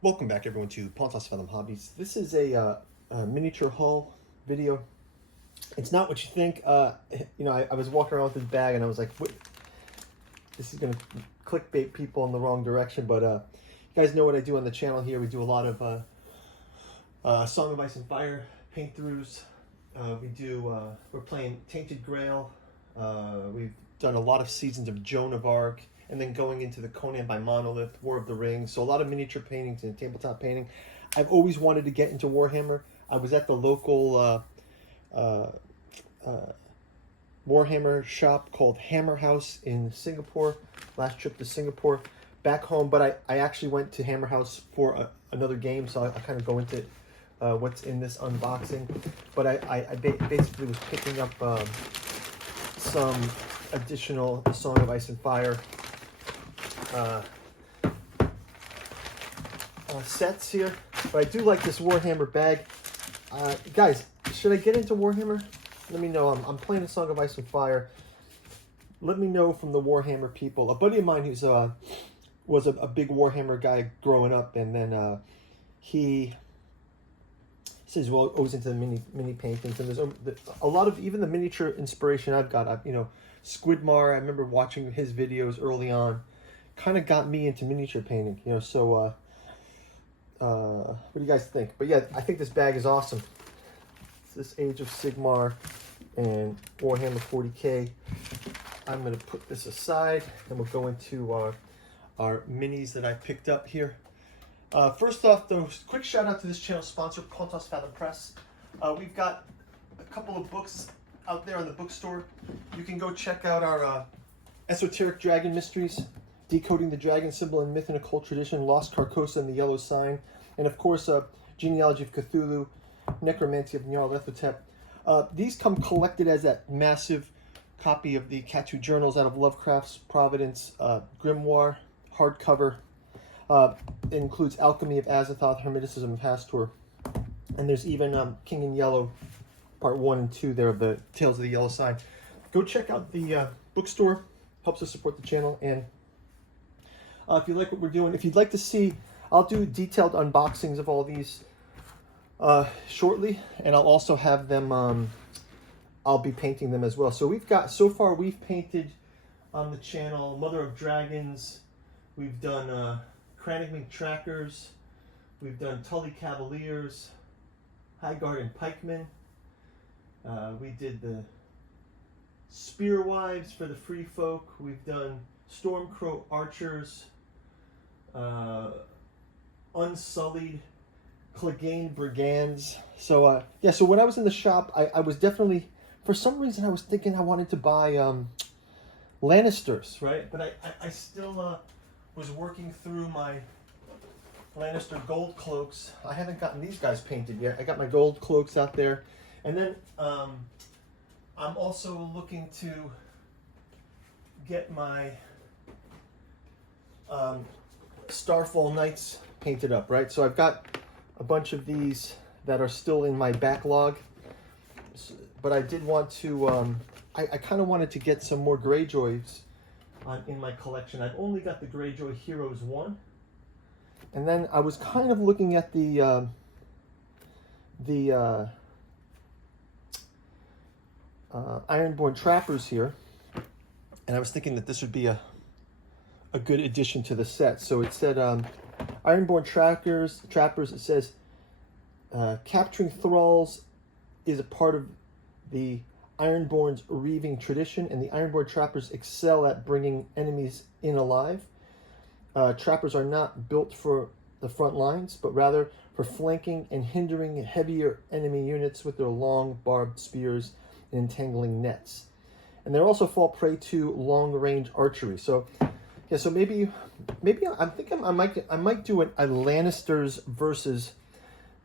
Welcome back, everyone, to Pontos Fathom Hobbies. This is a miniature haul video. It's not what you think. I was walking around with this bag and I was like, what? This is going to clickbait people in the wrong direction. But you guys know what I do on the channel here. We do a lot of Song of Ice and Fire paint-throughs. We're playing Tainted Grail. We've done a lot of seasons of Joan of Arc, and then going into the Conan by Monolith, War of the Rings. So a lot of miniature paintings and tabletop painting. I've always wanted to get into Warhammer. I was at the local Warhammer shop called Hammer House in Singapore. Last trip to Singapore. Back home, but I actually went to Hammer House for another game, so I kind of go into what's in this unboxing. But I basically was picking up some additional Song of Ice and Fire sets here. But I do like this Warhammer bag. Guys, should I get into Warhammer? Let me know. I'm playing a Song of Ice and Fire. Let me know from the Warhammer people. A buddy of mine who's was a big Warhammer guy growing up, and then he says, well, always into the mini paintings, and there's a lot of even the miniature inspiration I've got. Squidmar, I remember watching his videos early on, kind of got me into miniature painting, so what do you guys think? But yeah, I think this bag is awesome. It's this Age of Sigmar and Warhammer 40K. I'm going to put this aside, and we'll go into our minis that I picked up here. First off, though, quick shout out to this channel sponsor, Pontos Fathom Press. We've got a couple of books out there on the bookstore. You can go check out our Esoteric Dragon Mysteries, Decoding the Dragon Symbol and Myth and Occult Tradition, Lost Carcosa and the Yellow Sign, and of course, Genealogy of Cthulhu, Necromancy of Nyarlathotep. These come collected as that massive copy of the Catu Journals out of Lovecraft's Providence Grimoire, hardcover. It includes Alchemy of Azathoth, Hermeticism of Hastur, and there's even King in Yellow, part 1 and 2 there of the Tales of the Yellow Sign. Go check out the bookstore, helps us support the channel, and if you like what we're doing, if you'd like to see, I'll do detailed unboxings of all these shortly, and I'll also have them, I'll be painting them as well. So we've painted on the channel Mother of Dragons, we've done Cranigmink Trackers, we've done Tully Cavaliers, Highguard and Pikemen, we did the Spearwives for the Free Folk, we've done Stormcrow Archers, Unsullied, Clegane Brigands. So so when I was in the shop, I was definitely, for some reason I was thinking I wanted to buy Lannisters, right? But I still was working through my Lannister gold cloaks. I haven't gotten these guys painted yet. I got my gold cloaks out there. And then I'm also looking to get my Starfall Knights painted up, right? So I've got a bunch of these that are still in my backlog, but I did want to, I kind of wanted to get some more Greyjoys in my collection. I've only got the Greyjoy Heroes 1, and then I was kind of looking at the Ironborn Trappers here, and I was thinking that this would be a good addition to the set. So it said Ironborn Trappers, it says capturing thralls is a part of the Ironborn's reaving tradition, and the Ironborn Trappers excel at bringing enemies in alive. Trappers are not built for the front lines, but rather for flanking and hindering heavier enemy units with their long barbed spears and entangling nets. And they also fall prey to long-range archery. So yeah, so maybe I'm thinking I might do a Lannisters versus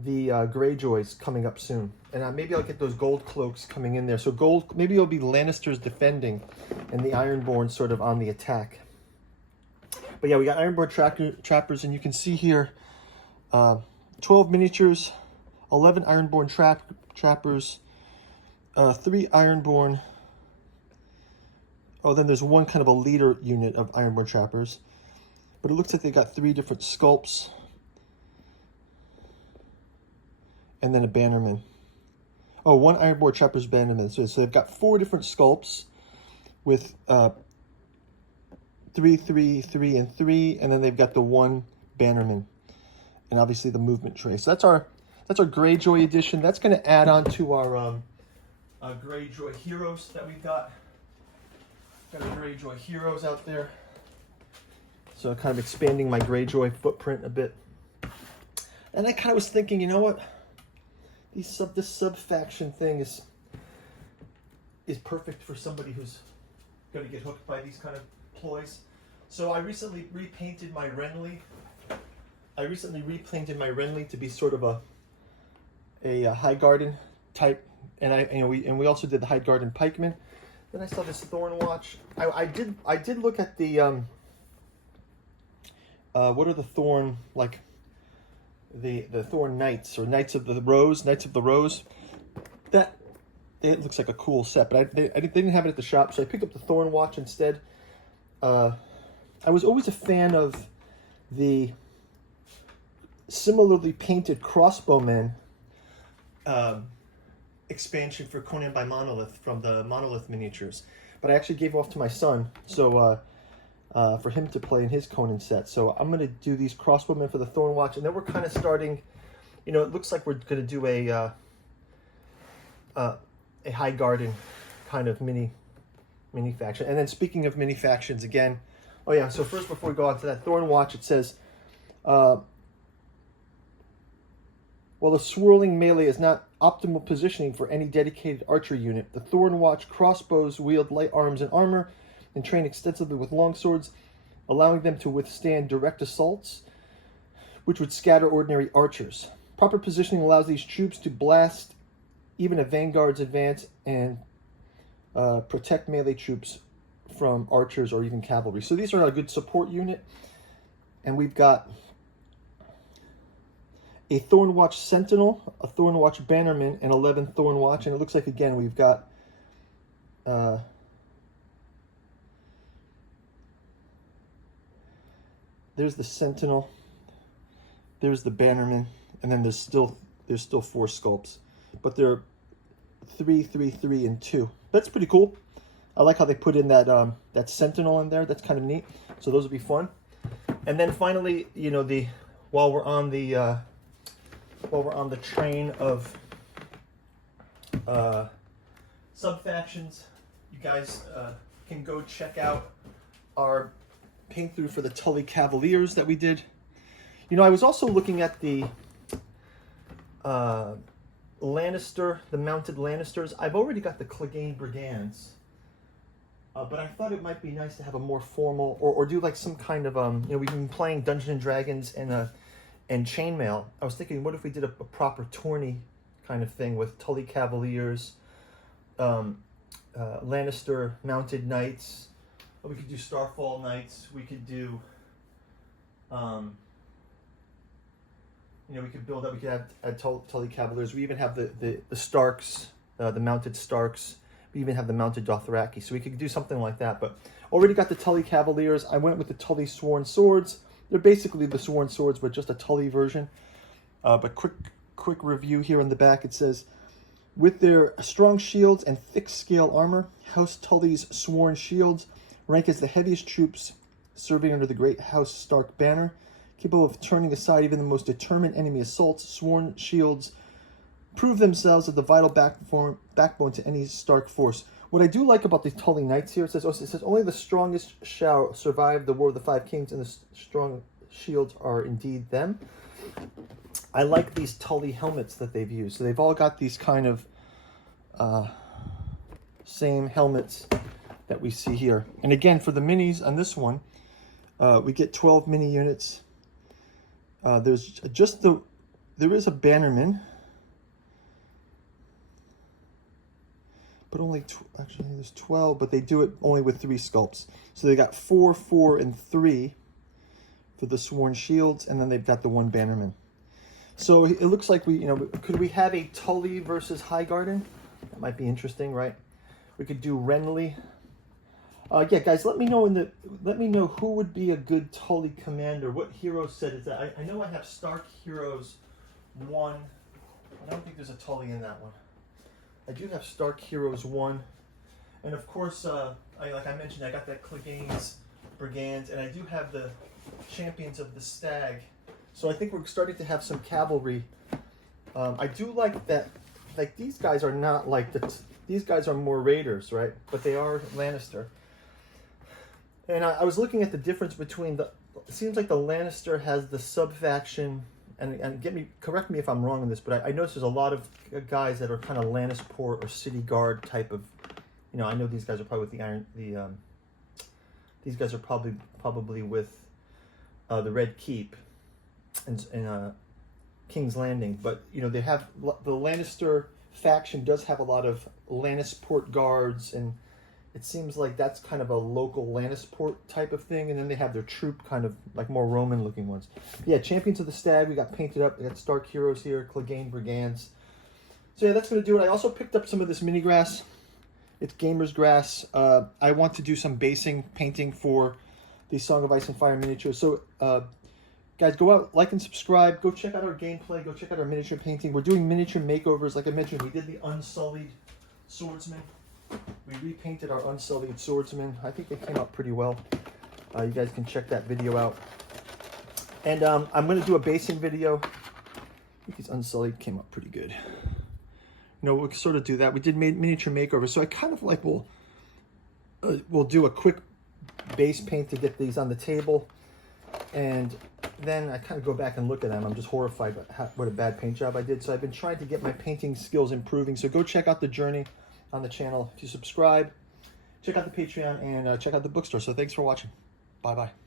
the Greyjoys coming up soon, and maybe I'll get those gold cloaks coming in there. So gold, maybe it'll be Lannisters defending, and the Ironborn sort of on the attack. But yeah, we got Ironborn Trappers, and you can see here, 12 miniatures, 11 Ironborn Trappers, 3 Ironborn. Oh, then there's one kind of a leader unit of Ironborn Trappers. But it looks like they got 3 different sculpts. and then a bannerman. Oh, one Ironborn Trapper's bannerman. So they've got 4 different sculpts with 3, 3, 3, and 3, and then they've got the 1 bannerman, and obviously the movement tray. So that's our Greyjoy edition. That's going to add on to our Greyjoy heroes that we've got. Got a Greyjoy heroes out there. So kind of expanding my Greyjoy footprint a bit. And I kind of was thinking, you know what? This sub-faction thing is perfect for somebody who's going to get hooked by these kind of ploys. So I recently repainted my Renly. To be sort of a Highgarden type, and we also did the Highgarden pikeman. Then I saw this Thornwatch. I did look at the what are the Thorn, like the Thorn Knights, or Knights of the Rose. That it looks like a cool set, but they didn't have it at the shop, so I picked up the Thornwatch instead. I was always a fan of the similarly painted Crossbowmen expansion for Conan by Monolith from the Monolith miniatures, but I actually gave off to my son, so for him to play in his Conan set. So I'm going to do these Crossbowmen for the Thornwatch, and then we're kind of starting, you know, it looks like we're going to do a Highgarden kind of mini faction. And then speaking of mini factions again, oh yeah, so first before we go on to that Thornwatch, it says, while the swirling melee is not optimal positioning for any dedicated archer unit, the Thornwatch crossbows wield light arms and armor and train extensively with longswords, allowing them to withstand direct assaults, which would scatter ordinary archers. Proper positioning allows these troops to blast even a vanguard's advance and protect melee troops from archers or even cavalry. So these are a good support unit. And we've got a Thornwatch Sentinel, a Thornwatch Bannerman, and 11 Thornwatch. And it looks like, again, we've got there's the Sentinel, there's the Bannerman, and then there's still 4 sculpts. But they're 3, 3, 3, and 2. That's pretty cool. I like how they put in that that Sentinel in there. That's kind of neat. So those will be fun. And then finally, you know, while we're on the train of sub-factions, you guys can go check out our paint through for the Tully Cavaliers that we did. You know, I was also looking at the Lannister, the mounted Lannisters. I've already got the Clegane Brigands, but I thought it might be nice to have a more formal, or do like some kind of you know, we've been playing Dungeons and Dragons and Chainmail. I was thinking, what if we did a proper tourney kind of thing with Tully Cavaliers, Lannister mounted knights. We could do Starfall Knights. We could do, you know, we could build up. We could have Tully Cavaliers. We even have the Starks, the mounted Starks. We even have the mounted Dothraki. So we could do something like that. But already got the Tully Cavaliers. I went with the Tully Sworn Swords. They're basically the Sworn Swords, but just a Tully version. But quick review here on the back. It says, with their strong shields and thick scale armor, House Tully's Sworn Shields rank as the heaviest troops serving under the great House Stark banner. Capable of turning aside even the most determined enemy assaults, Sworn Shields prove themselves as the vital backbone to any Stark force. What I do like about the Tully Knights here, it says only the strongest shall survive the War of the Five Kings, and the strong shields are indeed them. I like these Tully helmets that they've used. So they've all got these kind of same helmets that we see here. And again, for the minis on this one, we get 12 mini units. There is a Bannerman, but only actually there's 12, but they do it only with 3 sculpts. So they got 4, 4, and 3 for the Sworn Shields, and then they've got the 1 Bannerman. So it looks like could we have a Tully versus Highgarden? That might be interesting, right? We could do Renly. Yeah, guys, let me know who would be a good Tully commander. What hero set is that? I know I have Stark Heroes 1 I don't think there's a Tully in that one. I do have Stark Heroes 1. And of course, like I mentioned, I got that Clegane's Brigands, and I do have the Champions of the Stag. So I think we're starting to have some cavalry. I do like that, like these guys are not like these guys are more Raiders, right? But they are Lannister. And I was looking at the difference between it seems like the Lannister has the sub-faction, and correct me if I'm wrong on this, but I noticed there's a lot of guys that are kind of Lannisport or City Guard type of, you know, I know these guys are probably with these guys are probably with the Red Keep and King's Landing, but you know, they have the Lannister faction does have a lot of Lannisport guards, and it seems like that's kind of a local Lannisport type of thing, and then they have their troop kind of like more Roman looking ones. Yeah, Champions of the Stag, we got painted up. We got Stark Heroes here, Clegane Brigands. So yeah, that's going to do it. I also picked up some of this mini grass. It's Gamer's Grass. I want to do some basing painting for the Song of Ice and Fire miniatures. So guys, go out, like and subscribe. Go check out our gameplay. Go check out our miniature painting. We're doing miniature makeovers. Like I mentioned, we did the Unsullied Swordsman. We repainted our Unsullied Swordsman. I think they came out pretty well. You guys can check that video out. And I'm going to do a basing video. I think these Unsullied came out pretty good. You know, we'll sort of do that. We did miniature makeover. So I kind of like we'll do a quick base paint to get these on the table. And then I kind of go back and look at them. I'm just horrified by what a bad paint job I did. So I've been trying to get my painting skills improving. So go check out the journey on the channel. If you subscribe, check out the Patreon, and check out the bookstore. So thanks for watching. Bye-bye.